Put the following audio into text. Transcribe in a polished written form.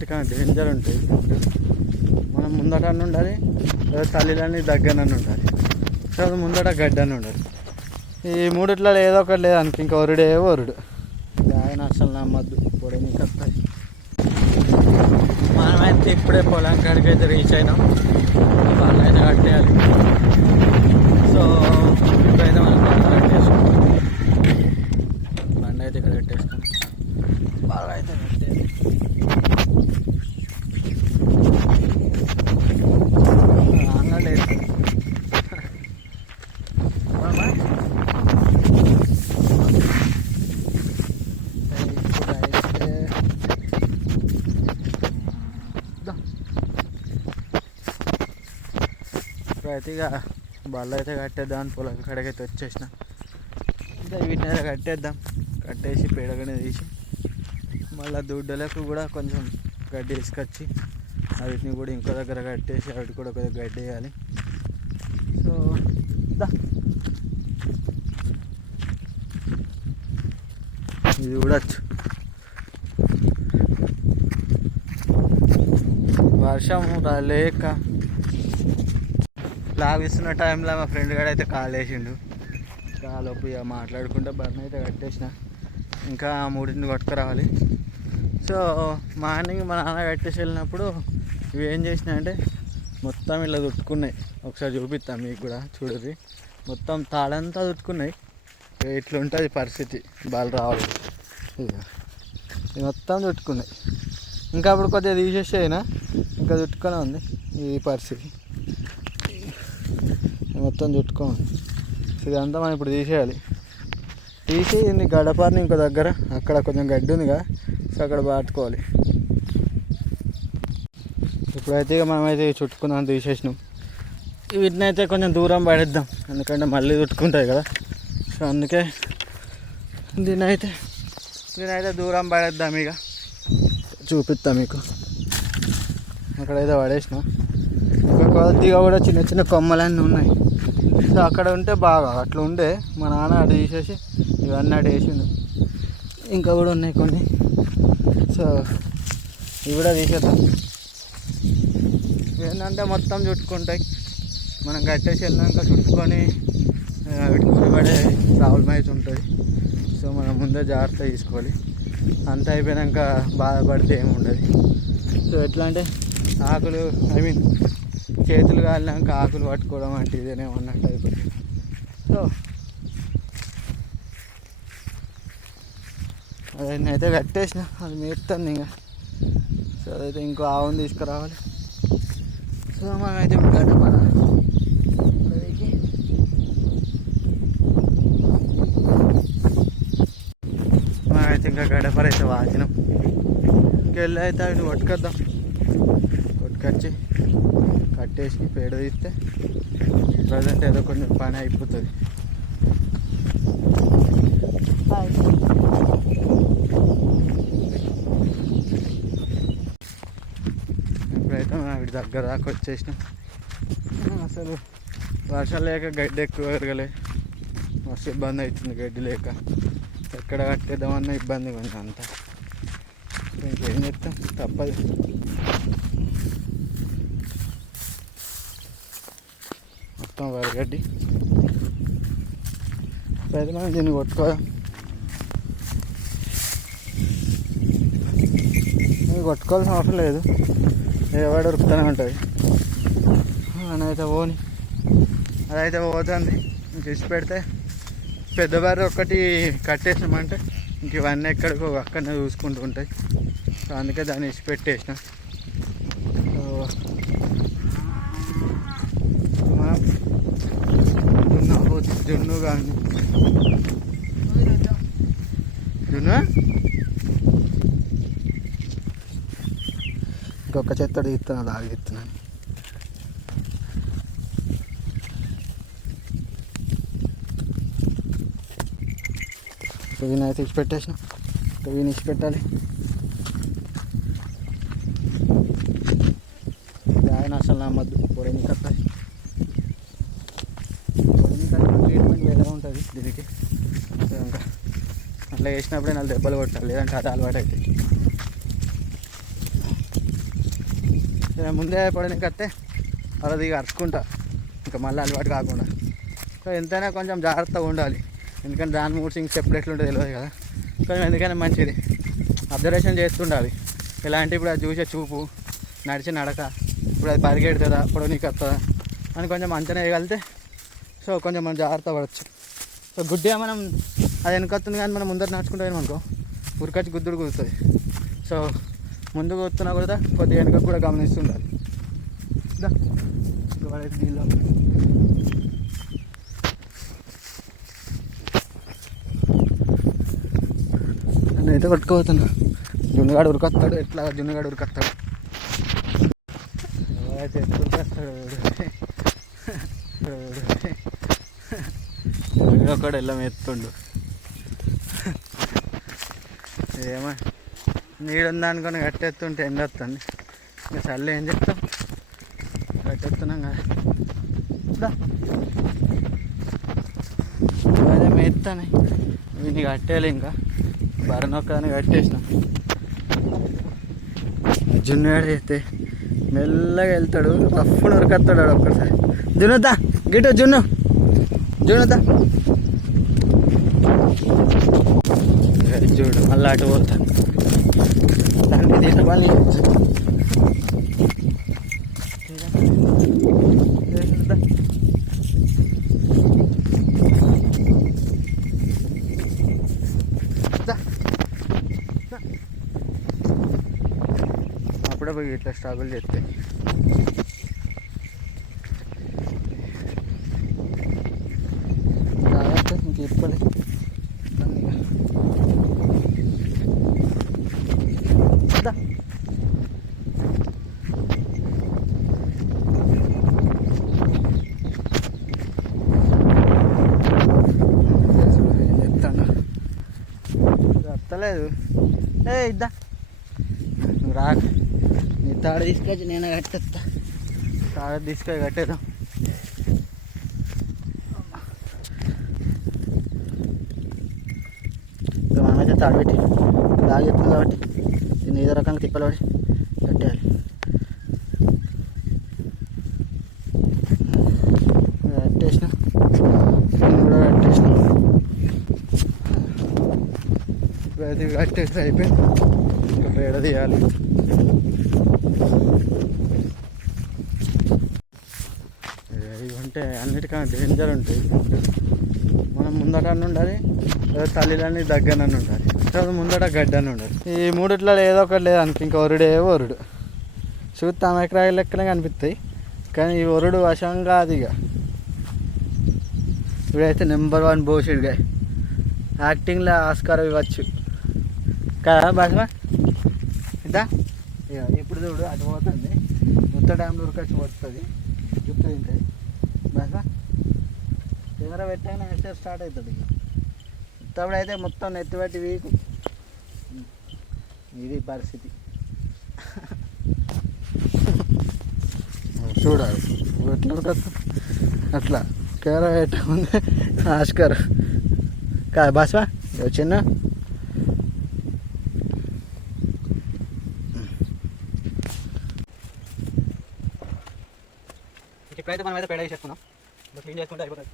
అన్నిటికన్నా డేంజర్ ఉంటాయి. మనం ముందట ఉండాలి, తల్లిలన్నీ దగ్గరనన్ను ఉండాలి, తర్వాత ముందట గడ్డని ఉండాలి. ఈ మూడిట్లలో ఏదో ఒకటి లేదనుకో ఇంకా వరుడే వరుడు. ఆయన అసలు నమ్మద్దు, పొడని కత్తాయి. మనమైతే ఇప్పుడే పొలం కాడికి అయితే రీచ్ అయినాం. వాళ్ళు అయితే కట్టేయాలి. సో ఇప్పుడైతే మనం బండ కట్టేసుకున్నాం. బండ అయితే ఇక్కడ కట్టేసుకున్నాం. బాగా అయితే కట్టేయాలి. అంగడి అయితే ఇక బళ్ళు అయితే కట్టేద్దాం. పొలం కడకైతే వచ్చేసిన. ఇంకా వీటిని అయితే కట్టేద్దాం. కట్టేసి పేడగానే తీసి మళ్ళీ దుడ్డలకు కూడా కొంచెం గడ్డి వేసుకొచ్చి వీటిని కూడా ఇంకో దగ్గర కట్టేసి వాటికి కూడా కొద్దిగా గడ్డి వేయాలి. సో ఇది చూడచ్చు. వర్షం లేక లాగిస్తున్న టైంలో మా ఫ్రెండ్ గారు అయితే కాల్ వేసిండు. కాలోపు ఇక మాట్లాడుకుంటే బండి అయితే కట్టేసిన. ఇంకా మూడింటిని కొట్టుకురావాలి. సో మార్నింగ్ మా నాన్న కట్టేసి వెళ్ళినప్పుడు ఇవి ఏం చేసినా అంటే మొత్తం ఇలా తుట్టుకున్నాయి. ఒకసారి చూపిస్తాం మీకు కూడా, చూడరి. మొత్తం తాడంతా తుట్టుకున్నాయి. ఇట్లుంటుంది పరిస్థితి బాల్ రావాలి. ఇవి మొత్తం తుట్టుకున్నాయి. ఇంకా అప్పుడు కొద్దిగా తీసేసేనా ఇంకా తుట్టుకొని ఉంది ఈ పరిస్థితి. మొత్తం చుట్టుకోండి. ఇదంతా మనం ఇప్పుడు తీసేయాలి. తీసి ఇన్ని గడపారిని ఇంకో దగ్గర అక్కడ కొంచెం గడ్డి ఉందిగా, సో అక్కడ పాటుకోవాలి. ఇప్పుడైతే ఇక మనమైతే చుట్టుకున్నాం, తీసేసినాం. వీటిని అయితే కొంచెం దూరం పడేద్దాం, ఎందుకంటే మళ్ళీ చుట్టుకుంటాయి కదా. సో అందుకే దీనైతే దూరం పడేద్దాం. ఇక చూపిస్తాం మీకు. అక్కడైతే పడేసిన. ఇంకా కొద్దిగా కూడా చిన్న చిన్న కొమ్మలన్నీ ఉన్నాయి. సో అక్కడ ఉంటే బాగా అట్లా ఉండే. మా నాన్న అటు తీసేసి ఇవన్నీ అటు వేసిండు. ఇంకా కూడా ఉన్నాయి కొన్ని. సో ఇవి కూడా తీసేద్దాం. ఏంటంటే మొత్తం చుట్టుకుంటాయి. మనం కట్టేసి వెళ్ళినాక చుట్టుకొని వీటికి ముడిపడే ప్రాబ్లం అయితే ఉంటుంది. సో మనం ముందే జాగ్రత్త తీసుకోవాలి. అంతా అయిపోయాక బాధపడితే ఏమి ఉండదు. సో ఎట్లా అంటే ఆకులు చేతులు కాలినాక ఆకులు పట్టుకోవడం అంటే ఇదేనే ఉన్నట్టు అయిపోతుంది. సో అదైతే కట్టేసిన, అది మేపుతాను ఇంకా. సో అదైతే ఇంకో ఆవును తీసుకురావాలి. సో మనమైతే ఇప్పుడు గడ్డపరాలి. మనమైతే ఇంకా గడ్డపర అయితే వాచినాం. ఇంకెళ్ళి అయితే అవి కొట్టుకొద్దాం. కొట్టుకొచ్చి కట్టేసి పేడ తీస్తే ప్రజెంట్ ఏదో కొంచెం పని అయిపోతుంది. ఇప్పుడైతే మనం వీటి దగ్గర దాకా వచ్చేసినాం. అసలు వర్షం లేక గడ్డి ఎక్కువ పెరగలే, మస్తు ఇబ్బంది అవుతుంది. గడ్డి లేక ఎక్కడ కట్టేద్దామన్నా ఇబ్బంది కొంచెం అంతా. ఇంకేం చెప్తాం, తప్పదు. మొత్తం వరగడ్డి. అయితే మనం దీన్ని కొట్టుకోవాలి. కొట్టుకోవాల్సిన అవసరం లేదు, ఏవాడు దొరుకుతూనే ఉంటుంది. అయితే పోని అదైతే పోతుంది. ఇంక ఇచ్చి పెడితే పెద్ద బారి ఒక్కటి కట్టేసినామంటే ఇంక ఇవన్నీ ఎక్కడికో అక్కడనే చూసుకుంటూ ఉంటాయి. సో అందుకే దాన్ని ఇచ్చి పెట్టేసిన. జున్ను కానీ జున్ను ఇంకొక చెత్తడు తీస్తున్నాను, అది ఆగిస్తున్నాను. వీని అయితే ఇచ్చి పెట్టేసిన. వీని ఇచ్చి పెట్టాలి. ఆయన అసలు నమ్మద్దు, పొడని కట్టాలి. ట్రీట్మెంట్ వేరే ఉంటుంది దీనికి. ఇంకా అట్లా వేసినప్పుడే 4 దెబ్బలు కొట్టాలి, లేదంటే అది అలవాటు అవుతుంది. ముందే పడడానికి వస్తే అలా దిగి అరుచుకుంటా ఇంకా మళ్ళీ అలవాటు కాకుండా. సో ఎంతైనా కొంచెం జాగ్రత్తగా ఉండాలి, ఎందుకంటే దాని మూడ్ సింగ్స్ ఎప్పుడు ఎట్లుంటుందో తెలియదు కదా. కొంచెం ఎందుకైనా మంచిది అబ్జర్వేషన్ చేస్తుండాలి. ఎలాంటి ఇప్పుడు అది చూసే చూపు, నడిచి నడక, ఇప్పుడు అది పరిగెడుతుందా పొడవనీకి వస్తుందా అని కొంచెం అంచనా వేయగలిగితే సో కొంచెం మనం జాగ్రత్త పడవచ్చు. సో గుడ్డిగా మనం అది వెనకొస్తుంది కానీ మనం ముందర నడుచుకుంటే అనుకో ఉరికొచ్చి గుద్దుడు కుదురుతుంది. సో ముందు కూర్చున్నా కూడా కొద్దిగా వెనక కూడా గమనిస్తుండాలి. దీనిలో నేనైతే కొట్టుకోపోతున్నా. జున్నుగాడు ఉరికొస్తాడు, ఎట్లా జున్నుగాడు ఉరికొస్తాడు, ఎవరైతే ఉరికొస్తాడు ఒకడు ఎల్లం ఎత్తుండు. ఏమో నీడుందా అనుకుని కట్టెత్తుంటే ఎండ వస్తుంది. ఇంకా చల్లి ఏం చెప్తాం, కట్టెత్తున్నాం కదా. అదే మెత్తాను వీడిని కట్టేయాలి. ఇంకా బరనొక్కని కట్టేసిన. జున్నుగాడు చేస్తే మెల్లగా వెళ్తాడు, రఫ్ను ఉరికొస్తాడు వాడు ఒక్కసారి. జున్నుద్దా గిట్టు జున్ను జున్నుద్దా చూడు మళ్ళీ అటు పోతాను. దానికి దీంట్లో పని అప్పుడే పోయి ఇట్లా స్ట్రగుల్ చేస్తే ఇంక ఇప్పలే వస్తలేదు. ఇద్దా నువ్వు రా, నీ తాడు తీసుకొచ్చి నేను కట్టేస్తా. తాడు తీసుకొని కట్టేదా. మనమైతే తాడు పెట్టి లాగెత్తుంది కాబట్టి దీన్ని ఏదో రకంగా తిప్పలు పడి కట్టేయాలి. కట్టేసిన కూడా కట్టేసిన. అది కట్టేసి అయిపోయింది. ఇంకా పేడ తీయాలి. ఇవి ఉంటే అన్నిటికన్నా డేంజర్ ఉంటాయి. మనం ముందట అని ఉండాలి, తల్లిలని దగ్గరని ఉండాలి, తర్వాత ముందట గడ్డని ఉండాలి. ఈ మూడిట్లో ఏదో ఒకటి లేదు అనుకో, ఇంకా ఒరుడే ఒరుడు. చూస్తే అమెరికా లెక్కనే కనిపిస్తాయి కానీ ఈ ఒరుడు వశంగా అది. ఇక ఇప్పుడైతే నెంబర్ 1 బోసిడ్గా యాక్టింగ్లో ఆస్కార్ ఇవ్వచ్చు కదా బాగా. ఇద్దా ఇక ఇప్పుడు చూడు అటు పోతుంది, మొత్తం డ్యామ్లో ఉరికొచ్చి పోతుంది, చుట్టూ తింటుంది బాగా. కెమెరా పెట్టాక యాక్టర్ స్టార్ట్ అవుతుంది. ఇప్పుడైతే మొత్తం నెత్తిపెట్టి వీకు. ఇది పరిస్థితి. చూడాలి ఎట్లా ఉరుకొస్తా అట్లా. కెమెరా పెట్టకుంది ఆస్కార్ కాదు బాస్వా చిన్న. ఇప్పుడైతే మనం అయితే పేడ చేసుకున్నాం, క్లీన్ చేసుకుంటే అయిపోతుంది.